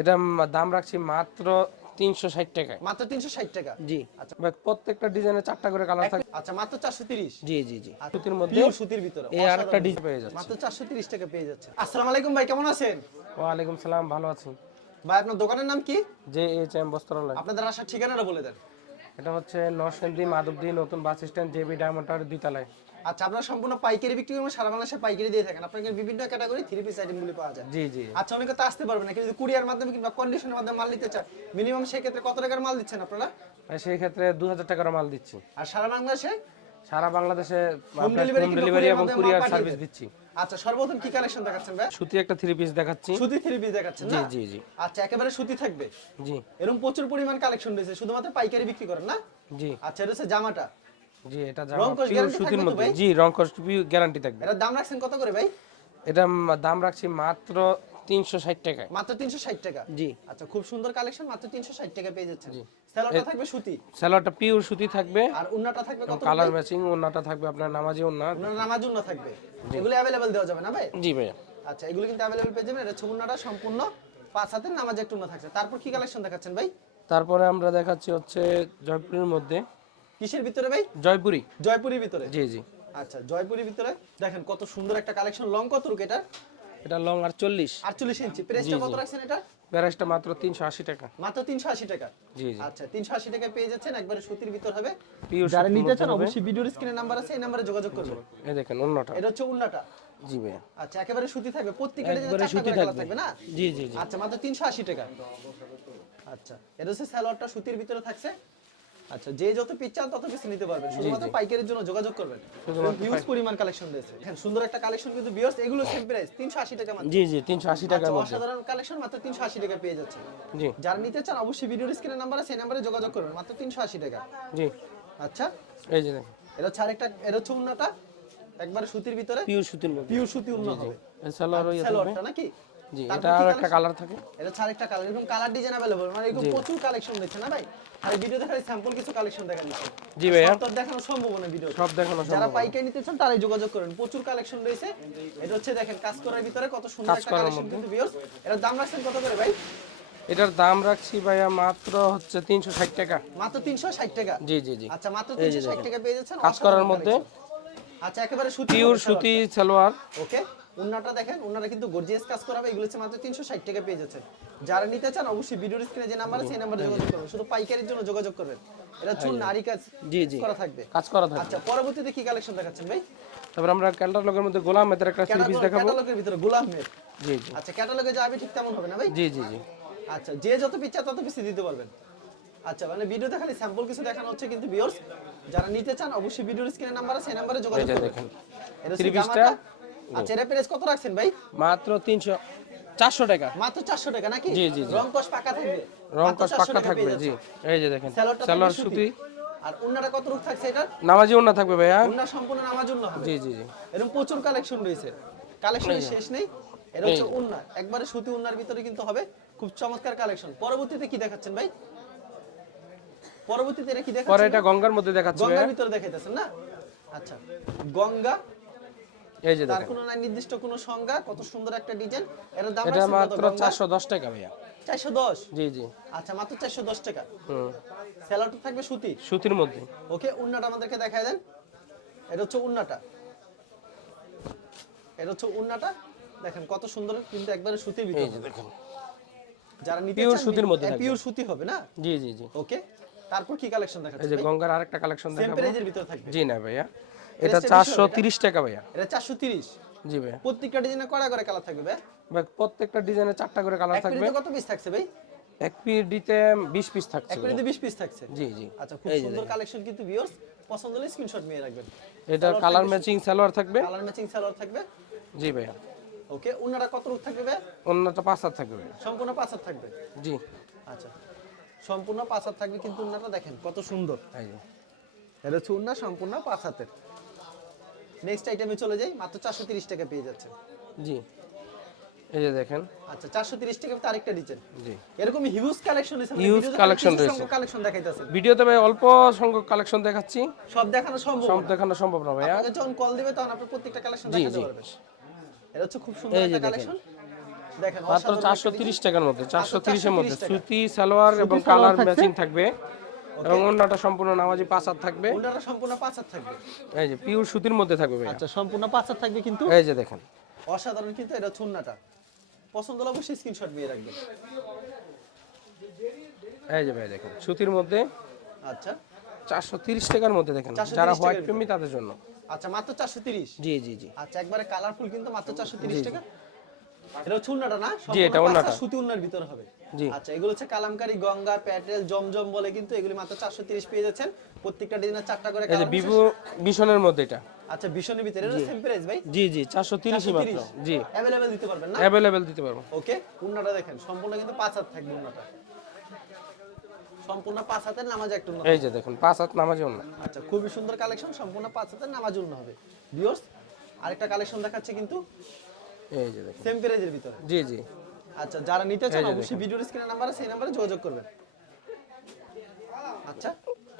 এটা দাম রাখছি মাত্র তিনশো ষাট টাকায়। মাত্র তিনশো ষাট টাকা? জি। আচ্ছা। প্রত্যেকটা ডিজাইনে চারটা করে কালার থাকে আচ্ছা মাত্র চারশো তিরিশ? জি জি জি। সুতির মধ্যে সুতির ভিতরে। এই আর একটা ডিজাইন পেয়ে যাচ্ছে। মাত্র চারশো তিরিশ টাকা পেয়ে যাচ্ছে। আসসালামু আলাইকুম ভাই কেমন আছেন? ওয়ালাইকুম সালাম ভালো আছি। ভাই আপনার দোকানের নাম কি? যে এইচ এম বস্ত্রালয় আপনাদের আসার ঠিকানাটা বলে দেন। এটা হচ্ছে নরসিংদী মাধবদী নতুন bus stand JB diamond tower দুইতলায়। আচ্ছা আপনারা সম্পূর্ণ পাইকারি বিক্রি করেন সারা বাংলাদেশে পাইকারি দিয়ে থাকেন। আপনাদের বিভিন্ন ক্যাটাগরি থ্রি পিস আইটেমগুলি পাওয়া যায়। জি জি। আচ্ছা অনেকে তো আসতে পারবে না কিন্তু কুরিয়ার মাধ্যমে কিংবা কন্ডিশনের মাধ্যমে মাল নিতে চায় মিনিমাম সেই ক্ষেত্রে কত টাকার মাল দিচ্ছেন আপনারা? ভাই, সেই ক্ষেত্রে দু হাজার টাকার মাল দিচ্ছি। আর সারা বাংলাদেশে? সারা বাংলাদেশে হোম ডেলিভারি এবং কুরিয়ার সার্ভিস দিচ্ছি। আচ্ছা সর্বপ্রথম কি কালেকশন দেখাচ্ছেন ভাই? সুতি একটা থ্রি পিস দেখাচ্ছি। সুতি থ্রি পিস দেখাচ্ছেন জি না? জি জি আচ্ছা একেবারে সুতি থাকবে? জি। এরকম প্রচুর পরিমাণ কালেকশন রয়েছে শুধুমাত্র পাইকারি বিক্রি করেন না? জি। আচ্ছা এটা হচ্ছে জামাটা। জি এটা সুতির মধ্যে। জি রংকশ গ্যারান্টি থাকবে। এটার দাম রাখছেন কত করে ভাই? এটা দাম রাখছি মাত্র তিনশো ষাট টাকায়। মাত্র তিনশো ষাট টাকা? জি। আচ্ছা খুব সুন্দর কালেকশন মাত্র তিনশো ষাট টাকা পেয়ে যাচ্ছেন। স্যালোটা থাকবে সুতি? স্যালোয়ারটা পিওর সুতি থাকবে। আর উন্নাটা থাকবে কত কালার ম্যাচিং ওন্নাটা থাকবে আপনার নামাজি ওন্না উন্নার নামাজ উন্না থাকবে। এগুলো অ্যাভেলেবেল দেওয়া যাবে না ভাই? জি আচ্ছা এগুলো কিন্তু পেয়ে যাবেন। এটা সম্পূর্ণ পাঁচ হাতের নামাজ একটু উন্না থাকছে। তারপর কি কালেকশন দেখাচ্ছেন ভাই? তারপরে আমরা দেখাচ্ছি হচ্ছে জয়পুরের মধ্যে। কিসের ভিতরে ভাই? জয়পুরি। জয়পুরের ভিতরে? জি জি। আচ্ছা জয়পুরের ভিতরে? দেখেন কত সুন্দর একটা কালেকশন। লং কত রুক এটা? এটা লং আর চল্লিশ আটচল্লিশ ইঞ্চি। প্রাইসটা কত রাখছেন এটা? প্যারাসটা মাত্র তিনশো আশি টাকা। মাত্র তিনশো আশি টাকা? জি জি। আচ্ছা তিনশো আশি টাকায় পেয়ে যাচ্ছেন। একবারে সুতির ভিতর হবে। যারা নিতে চান অবশ্যই ভিডিওর স্ক্রিনে নাম্বার আছে এই নাম্বারে যোগাযোগ করবেন। এই দেখেন অন্যটা। এটা হচ্ছে উন্নাটা জি ভাই আচ্ছা একেবারে সুতি থাকবে। প্রত্যেকটা একবারে চারটা সুতি থাকবে। না? জি জি জি। আচ্ছা মাত্র তিনশো আশি টাকা। আচ্ছা এটা হচ্ছে স্যালোয়ারটা সুতির ভিতরে থাকছে। আচ্ছা যে যত পিস চান তত পিস নিতে পারবেন। শুধুমাত্র পাইকারির জন্য যোগাযোগ করবেন। হিউজ পরিমাণ কালেকশন রয়েছে। হ্যাঁ সুন্দর একটা কালেকশন কিন্তু বিয়ার্স এগুলো সেম প্রাইস তিনশো আশি টাকা মাত্র। জি জি তিনশো আশি টাকার আচ্ছা, অসাধারণ কালেকশন মাত্র তিনশো আশি টাকা পেয়ে যাচ্ছে জি। যারা নিতে চান অবশ্যই ভিডিওর স্ক্রিনের নাম্বার আছে সেই নাম্বারে যোগাযোগ করবেন মাত্র তিনশো আশি টাকা। জি। আচ্ছা। এই যে দেখেন। এটা হচ্ছে আরেকটা এটা হচ্ছে উন্নাটা একবারে সুতির ভিতরে। পিওর সুতির মধ্যে। পিওর সুতি উন্না হবে। এই সালোয়ারও ইয়ে থাকবে। নাকি? জি তারপর এটা কি আর colour? একটা কালার থাকে এটা হচ্ছে আরেকটা কালার এরকম কালার ডিজাইন अवेलेबल মানে এরকম প্রচুর কালেকশন দিচ্ছে না ভাই আর ভিডিও দেখালে স্যাম্পল কিছু কালেকশন দেখা দিচ্ছে জি ভাইয়া সব তো আর দেখানো সম্ভব না ভিডিও সব দেখানো যারা সম্ভব পাইকারি নিতে চান তারাই যোগাযোগ করেন প্রচুর কালেকশন রয়েছে এটা হচ্ছে দেখেন কাজ করার ভিতরে কত সুন্দর কাজ একটা করার কালেকশন কিন্তু ভিউয়ার্স এটার দাম রাখছেন কত করে ভাই এটার দাম রাখছি ভাইয়া মাত্র হচ্ছে তিনশো ষাট টাকা মাত্র 360 টাকা জি জি জি আচ্ছা মাত্র 360 টাকা পেয়ে যাচ্ছেন কাজ করার মধ্যে আচ্ছা একেবারে সুতি পিওর সুতি সালোয়ার ওকে উন্নাটা দেখেন উন্নাটা কিন্তু গর্জিয়াস কাজ করা হবে এগুলো হচ্ছে মাত্র 360 টাকা পেয়ে যাচ্ছেন যারা নিতে চান অবশ্যই ভিডিওর স্ক্রিনে যে নাম্বার আছে সেই নাম্বারে যোগাযোগ করবেন। শুধু পাইকারির জন্য যোগাযোগ করবেন। এটা চুন নারী কাজ জি জি। করা থাকবে। কাজ করা থাকে আচ্ছা পরবর্তীতে কি কালেকশন দেখাচ্ছেন ভাই? তারপর আমরা ক্যাটালগের মধ্যে গোলাম এদের একটা পিস দেখাবো। ক্যাটালগের ভিতরে গোলাম মের জি জি। আচ্ছা ক্যাটালগে যাবে ঠিক তেমন হবে না ভাই? জি জি জি। আচ্ছা যে যত পিচ্ছা তত পিস দিতে পারবেন। আচ্ছা মানে ভিডিওতে খালি স্যাম্পল কিছু দেখানো হচ্ছে কিন্তু ভিউয়ার্স যারা নিতে চান অবশ্যই ভিডিওর স্ক্রিনে নাম্বার আছে সেই নাম্বারে যোগাযোগ করবেন। দেখেন এটা থ্রি পিসটা। আচ্ছা এর প্রাইস কত রাখছেন ভাই? মাত্র তিনশো চারশো টাকা। মাত্র 400 টাকা নাকি? জি, জি। রং কস পাকা থাকবে। রং কস 400 পেয়ে থাকবে জি। এই যে দেখেন সালোয়ার সুতি। আর উন্নাটা কত রূপ থাকছে এটা? নামাজি ওন্না থাকবে ভাইয়া। উন্না সম্পূর্ণ নামাজ উন্না হবে। জি জি জি। এরকম প্রচুর কালেকশন রয়েছে। কালেকশনের শেষ নেই। এটা হচ্ছে উন্না। একবারে সুতি উন্নার ভিতরে কিন্তু হবে। খুব চমৎকার কালেকশন পরবর্তীতে কি দেখাচ্ছেন ভাই? পরবর্তীতে এটা কি পরে এটা গঙ্গার মধ্যে দেখাচ্ছি গঙ্গার ভিতরে দেখাইতেছেন না? আচ্ছা। গঙ্গা এই যে তার কোনো নাই নির্দিষ্ট কোনো সংজ্ঞা কত সুন্দর একটা ডিজাইন। এর দাম এটা মাত্র গঙ্গা? চারশো দশ টাকা ভাইয়া। 410 জি জি। আচ্ছা মাত্র 410 টাকা। হুম। থাকবে সুতি? সুতির মধ্যে। ওকে উন্নাটা আমাদেরকে দেখায় দেন। এটা হচ্ছে উন্নাটা। এটা হচ্ছে উন্নাটা। দেখেন কত সুন্দর কিন্তু একবারে এই যে দেখেন। যারা নিতে চান সুতির মধ্যে থাকবে। পিওর সুতি হবে না? জি জি জি। ওকে তারপর কি কালেকশন এই দেখাচ্ছেন যে গঙ্গার আরেকটা কালেকশন সেম দেখাবো। প্রাইজের ভিতরে থাকবে। জি না ভাইয়া। এটা এটা হচ্ছে চারশো বেশি হবে তিরিশ টাকা ভাইয়া। এটা 430 জি ভাইয়া। প্রত্যেকটা ডিজাইনে কয়টা করে কালার থাকবে ভাই ভাই প্রত্যেকটা ডিজাইনে চারটা করে কালার এক থাকবে। পিরিতে কত পিস থাকছে ভাই? এক পিডিতে বিশ পিস থাকছে এক পিরিতে 20 পিস থাকছে? জি জি। আচ্ছা খুব সুন্দর কালেকশন কিন্তু ভিউয়ার্স পছন্দ হলে স্ক্রিনশট নিয়ে রাখবেন। এটা কালার ম্যাচিং সালোয়ার থাকবে। কালার ম্যাচিং সালোয়ার থাকবে। জি ভাইয়া। ওকে উন্নাটা কত রূপ থাকবে ভাই অন্যটা পাঁচ হাত থাকবে সম্পূর্ণ পাঁচ হাত থাকবে? জি। আচ্ছা সম্পূর্ণ পাঁচ হাত থাকবে কিন্তু উন্নাটা দেখেন কত সুন্দর। এই যে। এটা হচ্ছে উন্না সম্পূর্ণ পাঁচ হাতের। নেক্সট আইটেমে চলে যাই মাত্র চারশো তিরিশ টাকা পেয়ে যাচ্ছে। জি। এই যে দেখেন। আচ্ছা চারশো তিরিশ টাকা তো আরেকটা ডিজাইন জি। এরকম হিউজ কালেকশন Huge collection রয়েছে। কালেকশন দেখাইতেছে। ভিডিওতে ভাই অল্প সংখ্যক কালেকশন দেখাচ্ছি। সব দেখানো সম্ভব সব দেখানো সম্ভব না ভাইয়া। আপনাকে যখন কল দিবে তখন আপনি প্রত্যেকটা কালেকশন দেখাতে পারবেন। এটা হচ্ছে খুব সুন্দর একটা দেখেন। কালেকশন দেখেন মাত্র চারশো তিরিশ টাকার মধ্যে চারশো তিরিশের মধ্যে। সুতি সালোয়ার এবং কালার ম্যাচিং থাকবে। এবং অন্যটা সম্পূর্ণ নামাজি পাঁচ হাত থাকবে। ওনারা সম্পূর্ণ পাঁচ হাত থাকবে। এই যে পিওর সুতির মধ্যে থাকবে আচ্ছা সম্পূর্ণ পাঁচ হাত থাকবে কিন্তু। এই যে দেখেন। অসাধারণ কিন্তু এটা চুন্নাটা। পছন্দ হলে অবশ্যই স্ক্রিনশট নিয়ে রাখবেন। এই যে ভাই দেখেন সুতির মধ্যে আচ্ছা। চারশো তিরিশ টাকার মধ্যে দেখেন যারা হোয়াইট। প্রেমী তাদের জন্য। আচ্ছা মাত্র চারশো তিরিশ? জি জি জি। আচ্ছা একবারে কালারফুল কিন্তু মাত্র চারশো তিরিশ টাকা। এটা হচ্ছে উন্নাটা না? জি, এটা। পাঁচটা সুতি উন্নার ভিতরে হবে। আচ্ছা এগুলো হচ্ছে কালামকারি গঙ্গা প্যাটেল জমজম বলে কিন্তু এগুলি মাত্র চারশো তিরিশ পেয়ে যাচ্ছেন। প্রত্যেকটা ডিজাইনের চারটা করে মধ্যে এটা। আচ্ছা ভিতরে। এটা সেম প্রাইস ভাই? জি জি চারশো তিরিশই মাত্র। জি। অ্যাভেলেবেল দিতে পারবেন না? অ্যাভেলেবেল দিতে পারব। ওকে উন্নাটা দেখেন। সম্পূর্ণ কিন্তু পাঁচ হাত থাকবে উন্নাটা। সম্পূর্ণ পাঁচ হাতের নামাজ একটা এই যে দেখুন পাঁচ হাত নামাজি আচ্ছা খুবই সুন্দর কালেকশন সম্পূর্ণ পাঁচ হাতের নামাজ উন্না হবে। বিয়র্স আরেকটা কালেকশন দেখাচ্ছে কিন্তু এই যে দেখুন। সেম প্রাইজের ভিতরে। জি জি। আচ্ছা যারা নিতে চান অবশ্যই ভিডিওর স্ক্রিনের আছে সেই নাম্বারে যোগাযোগ করবেন। আচ্ছা।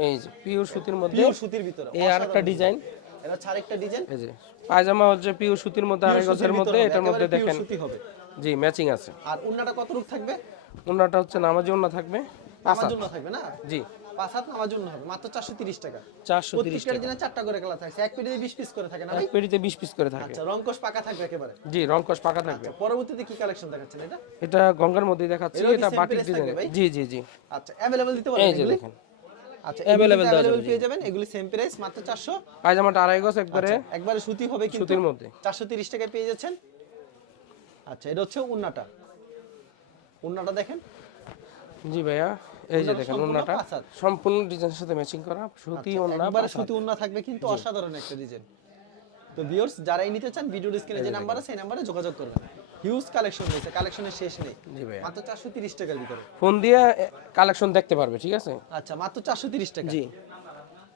এই যে পিওর সুতির মধ্যে পিওর সুতির ভিতরে এই আরেকটা ডিজাইন। এটা আরেকটা ডিজাইন। এই যে পায়জামা হচ্ছে পিওর সুতির মধ্যে আড়াই গজের মধ্যে এটার মধ্যে দেখেন। সুতি হবে। জি ম্যাচিং আছে। আর উন্নাটা কত রূপ থাকবে? উন্নাটা হচ্ছে নামাজি ওন্না থাকবে। নামার জন্য থাকবে না? জি। পাঁচ হাত নামার জন্য হবে মাত্র চারশো তিরিশ টাকা। চারশো তিরিশ প্রত্যেকটা ডিজাইনে চারটা করে কালার থাকছে এক পেটিতে বিশ পিস করে থাকে না এক পেটিতে বিশ পিস করে থাকে। আচ্ছা রংকশ পাকা থাকবে একেবারে? জি রংকশ পাকা থাকবে। পরবর্তীতে কি কালেকশন দেখাচ্ছেন এটা? এটা গঙ্গার মধ্যে দেখাচ্ছি এটা বাটিক ডিজাইন জি জি জি। আচ্ছা অ্যাভেলেবেল দিতে এই যে দেখেন। আচ্ছা। পেয়ে যাবেন এগুলি সেম প্রাইস মাত্র চারশো। পায়জামাটা আড়াই গজ একবারে। একবারে সুতি হবে কিন্তু সুতির মধ্যে। চারশো তিরিশ টাকায় পেয়ে যাচ্ছেন। আচ্ছা এটা হচ্ছে উন্নাটা। উন্নাটা দেখেন। জি ভাইয়া। এই যে দেখেন হাত। সম্পূর্ণ ডিজাইনের সাথে ম্যাচিং করা সুতি ওন্না একবারে সুতি ওন্না থাকবে কিন্তু অসাধারণ একটা ডিজাইন। তো ভিউয়ার্স যারাই নিতে চান ভিডিও স্ক্রিনে যে নাম্বার আছে সেই নাম্বারে যোগাযোগ করবেন। হিউজ কালেকশন রয়েছে কালেকশনের শেষ নেই। মাত্র চারশো তিরিশ টাকার ভিতরে। ফোন দিয়ে কালেকশন দেখতে পারবে ঠিক আছে? আচ্ছা মাত্র চারশো তিরিশ টাকা জি।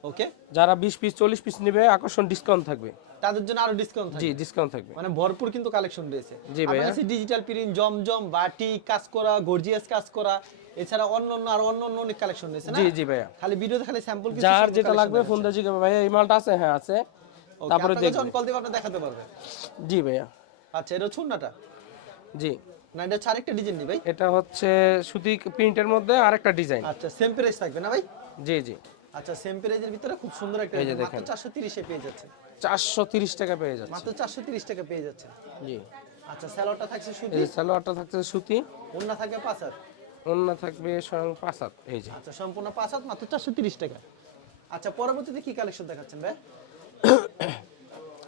ওকে যারা বিশ পিস চল্লিশ পিস নেবে আকর্ষণ ডিসকাউন্ট থাকবে। তাদের জন্য আরও ডিসকাউন্ট জি ডিসকাউন্ট থাকবে। মানে ভরপুর কিন্তু কালেকশন রয়েছে। জি ভাইয়া। ডিজিটাল প্রিন্ট জমজম বাটি কাজ করা গর্জিয়াস কাজ করা এছাড়া অন্য অন্য আর অন্য অন্য অনেক কালেকশন রয়েছে না? জি জি ভাইয়া। খালি ভিডিওতে খালি স্যাম্পল কিছু যার যেটা লাগবে ফোন দিয়ে জিজ্ঞাসা ভাইয়া এই মালটা আছে? হ্যাঁ আছে। তারপরে দেখবে। কল দিবে আপনি দেখাতে পারবেন জি ভাইয়া। আচ্ছা এটা ছুন্নাটা? জি। না এটা হচ্ছে আরেকটা ডিজাইন নি ভাই? এটা হচ্ছে সুতি প্রিন্টের মধ্যে আরেকটা ডিজাইন আচ্ছা সেম প্রাইস থাকবে না ভাই? জি জি। আচ্ছা সেম প্রাইজের ভিতরে খুব সুন্দর একটা এই যে দেখেন। চারশো তিরিশে পেয়ে যাচ্ছে। চারশো তিরিশ টাকা পেয়ে যাচ্ছে। মাত্র চারশো তিরিশ টাকা পেয়ে যাচ্ছে। জি। আচ্ছা স্যালোয়ারটা থাকছে সুতি? যে সালোয়ারটা থাকছে সুতি। অন্য থাকবে পাঁচ হাত? অন্য থাকবে স্বয়ং পাঁচ হাত এই যে। আচ্ছা সম্পূর্ণ পাঁচাত মাত্র চারশো তিরিশ টাকা। আচ্ছা পরবর্তীতে কি কালেকশন দেখাচ্ছেন ভাই?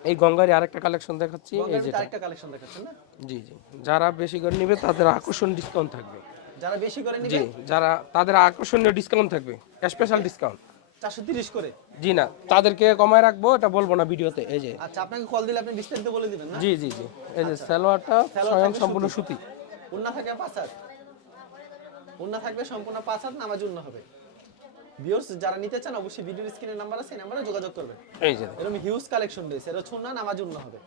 এই গঙ্গারি আরেকটা কালেকশন দেখাচ্ছি এই যেটা আরেকটা কালেকশন দেখাচ্ছেন না? জি জি। যারা বেশি করে নেবে তাদের আকর্ষণ ডিসকাউন্ট থাকবে। যারা বেশি করে জি নিবে? যারা তাদের আকর্ষণীয় ডিসকাউন্ট থাকবে। স্পেশাল ডিসকাউন্ট চারশো তিরিশ করে? জি না তাদেরকে কমায় রাখব এটা বলব না ভিডিওতে এই যে। আচ্ছা আপনাকে কল দিলে আপনি বিস্তারিত বলে দিবেন না? জি জি জি এই যে সালোয়ারটা সালোয়ার স্বয়ং সম্পূর্ণ সুতি। উন্না থাকবে পাঁচ হাত উন্না থাকবে সম্পূর্ণ পাঁচ হাত নামাজ উন্না হবে। ভিউয়ার্স যারা নিতে চান অবশ্যই ভিডিওর স্ক্রিনের নাম্বার আছে নাম্বারে যোগাযোগ করবেন। এই যে। এরকম হিউজ কালেকশন রয়েছে এটা ছুন্না নামাজ উন্না হবে।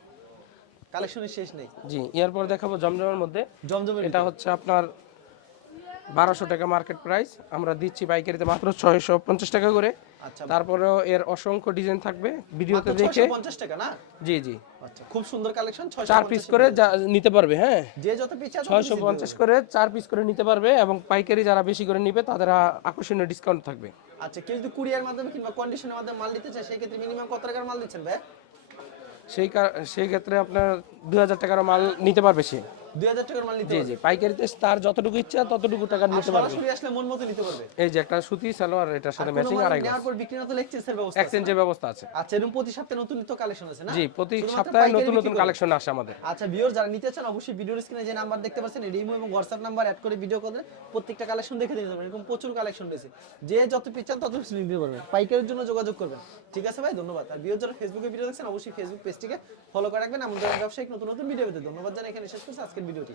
কালেকশনের শেষ নেই। জি এরপর দেখাবো জমজমের মধ্যে। জমজমের এটা হচ্ছে আপনার বারোশো টাকা মার্কেট প্রাইস আমরা দিচ্ছি বাইকারিতে মাত্র ছয়শো পঞ্চাশ টাকা করে। আচ্ছা তারপরেও এর অসংখ্য ডিজাইন থাকবে ভিডিওতে দেখে। 650 টাকা না? জি জি। আচ্ছা খুব সুন্দর কালেকশন চার পিস করে নিতে পারবে হ্যাঁ? যে যত ছয়শো পঞ্চাশ করে চার পিস করে নিতে পারবে এবং পাইকারি যারা বেশি করে নিবে তাদের আকর্ষণীয় ডিসকাউন্ট থাকবে। আচ্ছা কেউ যদি কুরিয়ার মাধ্যমে কিংবা কন্ডিশনের মাধ্যমে মাল নিতে চায় সেই ক্ষেত্রে মিনিমাম কত টাকার মাল দিচ্ছেন ভাই? সেই সেই ক্ষেত্রে আপনার দুই হাজার টাকার মাল নিতে পারবে সে। দুই হাজার টাকার মাল নিতে জি জি পাইকারিতে তার যতটুকু ইচ্ছা ততটুকু টাকা নিতে পারবে। সরাসরি আসলে মন মতো নিতে পারবে। এই যে একটা সুতি সালোয়ার এটার সাথে ম্যাচিং মাল আড়াই নেওয়ার বিক্রি না হলে এক্সচেঞ্জের ব্যবস্থা এক্সচেঞ্জের ব্যবস্থা আছে। আচ্ছা এরকম প্রতি সপ্তাহে নতুন নতুন কালেকশন আছে না? জি প্রতি সপ্তাহে নতুন নতুন কালেকশন আসে আমাদের। আচ্ছা ভিউয়ার যারা নিতে চান অবশ্যই ভিডিওর স্ক্রিনে যে নাম্বার দেখতে পাচ্ছেন রিমো এবং হোয়াটসঅ্যাপ নাম্বার অ্যাড করে ভিডিও করে প্রত্যেকটা কালেকশন দেখে নিতে পারবেন এরকম প্রচুর কালেকশন রয়েছে। যে যত তত নিতে পারবেন। পাইকারের জন্য যোগাযোগ করবেন। ঠিক আছে ভাই? ধন্যবাদ। আর ভিউয়ার যারা ফেসবুকে ভিডিও দেখছেন অবশ্যই ফেসবুক পেজটিকে ফলো করে রাখবেন। আমাদের ব্যবসায়িক নতুন নতুন ভিডিও পেতে। ধন্যবাদ জানাই এখানে শেষ করছি। আজকের ভিডিওটি।